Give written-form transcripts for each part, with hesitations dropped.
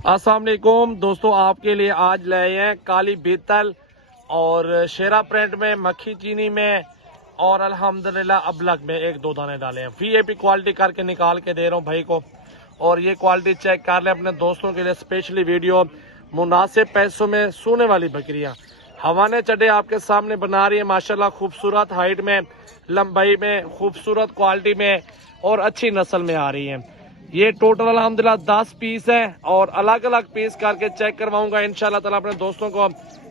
अस्सलाम वालेकुम दोस्तों, आपके लिए आज लाए हैं काली बीतल और शेरा प्रिंट में, मक्खी चीनी में और अल्हम्दुलिल्लाह अबलग में एक दो दाने डाले हैं। वीआईपी क्वालिटी करके निकाल के दे रहा हूँ भाई को। और ये क्वालिटी चेक कर ले अपने दोस्तों के लिए स्पेशली वीडियो। मुनासिब पैसों में सोने वाली बकरियां हवाने चढ़े आपके सामने बना रही है माशाल्लाह। खूबसूरत हाइट में, लंबाई में, खूबसूरत क्वालिटी में और अच्छी नस्ल में आ रही है। ये टोटल अल्हम्दुलिल्लाह 10 पीस है और अलग अलग पीस करके चेक करवाऊंगा इंशाल्लाह ताला अपने दोस्तों को।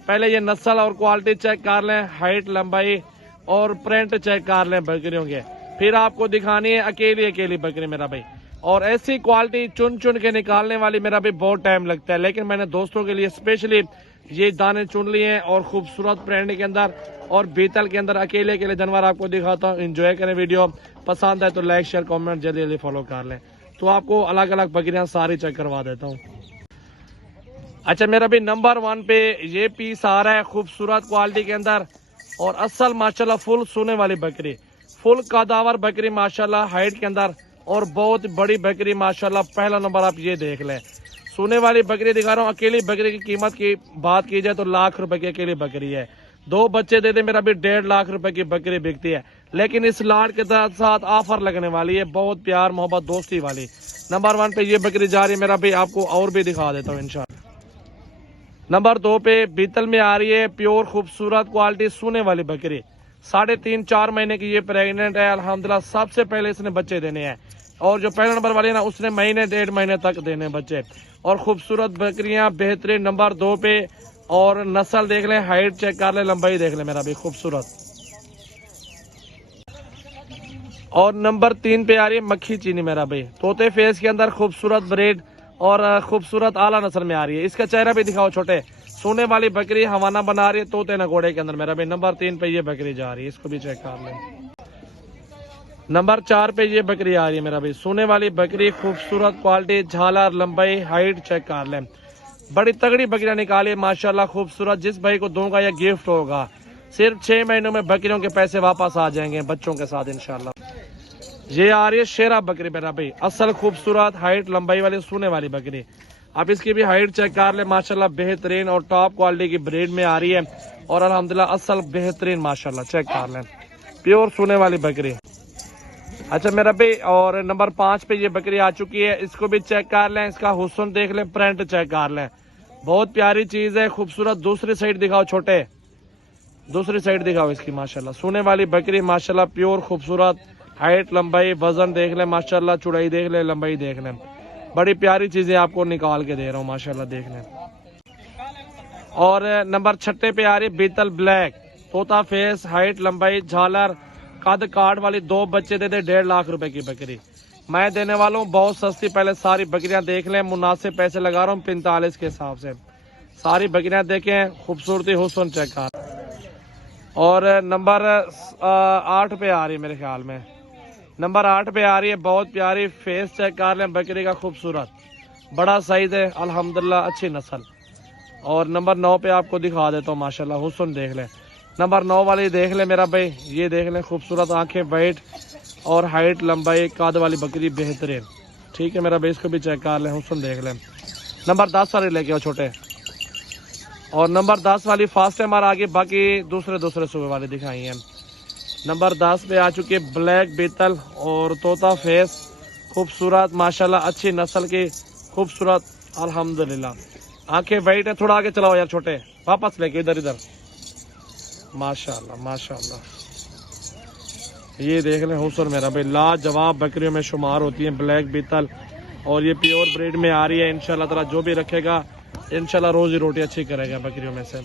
पहले ये नस्ल और क्वालिटी चेक कर लें, हाइट, लंबाई और प्रिंट चेक कर लें बकरियों के, फिर आपको दिखानी है अकेली अकेली बकरी मेरा भाई। और ऐसी क्वालिटी चुन चुन के निकालने वाली मेरा भी बहुत टाइम लगता है, लेकिन मैंने दोस्तों के लिए स्पेशली ये दाने चुन लिए हैं और खूबसूरत प्रिंट के अंदर और बीतल के अंदर अकेले अकेले जानवर आपको दिखाता हूँ। एंजॉय करें वीडियो, पसंद है तो लाइक शेयर कमेंट जल्दी जल्दी फॉलो कर लें। तो आपको अलग अलग बकरियां सारी चेक करवा देता हूँ। अच्छा, मेरा भी नंबर 1 पे ये पीस आ रहा है खूबसूरत क्वालिटी के अंदर और असल माशाल्लाह फुल सोने वाली बकरी, फुल कदावर बकरी माशाल्लाह हाइट के अंदर और बहुत बड़ी बकरी माशाल्लाह। पहला नंबर आप ये देख लें, सोने वाली बकरी दिखा रहा हूँ। अकेली बकरी की कीमत की बात की जाए तो लाख रुपए की अकेली बकरी है। 2 बच्चे दे दे मेरा भी 1.5 लाख रुपए की बकरी बिकती है, लेकिन इस लाट के साथ ऑफर लगने वाली है, बहुत प्यार मोहब्बत दोस्ती वाली। नंबर 1 पे ये बकरी जा रही है मेरा भाई, आपको और भी दिखा देता हूँ इंशाल्लाह। नंबर 2 पे बीतल में आ रही है प्योर खूबसूरत क्वालिटी सोने वाली बकरी। 3.5-4 महीने की ये प्रेग्नेंट है अल्हम्दुलिल्लाह। सबसे पहले इसने बच्चे देने हैं और जो पहले नंबर वाली है ना उसने महीने 1.5 महीने तक देने बच्चे। और खूबसूरत बकरियां बेहतरीन नंबर 2 पे। और नस्ल देख लें, हाइट चेक कर ले, लंबाई देख ले मेरा भी खूबसूरत। और नंबर 3 पे आ रही है मक्खी चीनी मेरा भाई, तोते फेस के अंदर खूबसूरत ब्रेड और खूबसूरत आला नस्ल में आ रही है। इसका चेहरा भी दिखाओ, छोटे सोने वाली बकरी हवाना बना रही है तोते नगोड़े के अंदर मेरा भाई। नंबर 3 पे ये बकरी जा रही है, इसको भी चेक कर लें। नंबर 4 पे ये बकरी आ रही है मेरा भाई, सोने वाली बकरी, खूबसूरत क्वालिटी, झालर, लंबाई, हाइट चेक कर लें। बड़ी तगड़ी बकरियां निकाली माशाल्लाह, खूबसूरत। जिस भाई को दूंगा या गिफ्ट होगा, सिर्फ 6 महीनों में बकरियों के पैसे वापस आ जाएंगे बच्चों के साथ इंशाल्लाह। ये आ रही है शेरा बकरी मेरा भाई, असल खूबसूरत हाइट लंबाई वाली सोने वाली बकरी। आप इसकी भी हाइट चेक कर ले माशाल्लाह, बेहतरीन और टॉप क्वालिटी की ब्रीड में आ रही है और अल्हम्दुलिल्लाह असल बेहतरीन माशाल्लाह। चेक कर लें, प्योर सोने वाली बकरी। अच्छा मेरा भाई, और नंबर 5 पे ये बकरी आ चुकी है, इसको भी चेक कर लें। इसका हुस्न देख लें, प्रिंट चेक कर लें, बहुत प्यारी चीज है, खूबसूरत। दूसरी साइड दिखाओ छोटे, दूसरी साइड दिखाओ इसकी माशाल्लाह। सोने वाली बकरी माशाल्लाह, प्योर खूबसूरत, हाइट, लंबाई, वजन देख ले माशाल्लाह, चौड़ाई देख ले, लंबाई देख ले। बड़ी प्यारी चीजें आपको निकाल के दे रहा हूँ माशाल्लाह, देख लें। और नंबर 6 पे आ रही बीतल ब्लैक, तोता फेस, हाइट, लंबाई, झालर, कद काट वाली। 2 बच्चे दे दे 1.5 लाख रुपए की बकरी मैं देने वाला हूँ, बहुत सस्ती। पहले सारी बकरियां देख लें, मुनासिब पैसे लगा रहा हूँ 45 के हिसाब से। सारी बकरियां देखें, खूबसूरती हुस्न चेक कर। और नंबर 8 पे आ रही है मेरे ख्याल में, नंबर 8 पे आ रही है, बहुत प्यारी। फेस चेक कर लें बकरी का, खूबसूरत, बड़ा साइज है अल्हम्दुलिल्लाह, अच्छी नस्ल। और नंबर 9 पे आपको दिखा देता हूँ माशाल्लाह, हुस्न देख लें। नंबर 9 वाली देख ले मेरा भाई, ये देख लें, खूबसूरत आंखें, वाइट और हाइट, लंबाई, कद वाली बकरी बेहतरीन। ठीक है मेरा भाई, इसको भी चेक कर लें, हुस्न देख लें। नंबर 10 वाली लेके आओ छोटे। और नंबर 10 वाली फास्ट टाइम आ गई, बाकी दूसरे सूबे वाली दिखाई है। नंबर 10 पे आ चुकी है ब्लैक बीतल और तोता फेस, खूबसूरत माशाल्लाह, अच्छी नस्ल की, खूबसूरत अल्हम्दुलिल्लाह। आंखें वाइट है, थोड़ा आगे चलाओ यार छोटे, वापस लेके इधर माशाल्लाह माशाल्लाह। ये देख लें हुस्न मेरा भाई, लाजवाब बकरियों में शुमार होती है ब्लैक बीतल और ये प्योर ब्रीड में आ रही है। इंशाल्लाह ताला जो भी रखेगा इंशाल्लाह रोजी रोटी अच्छी करेगा बकरियों में से।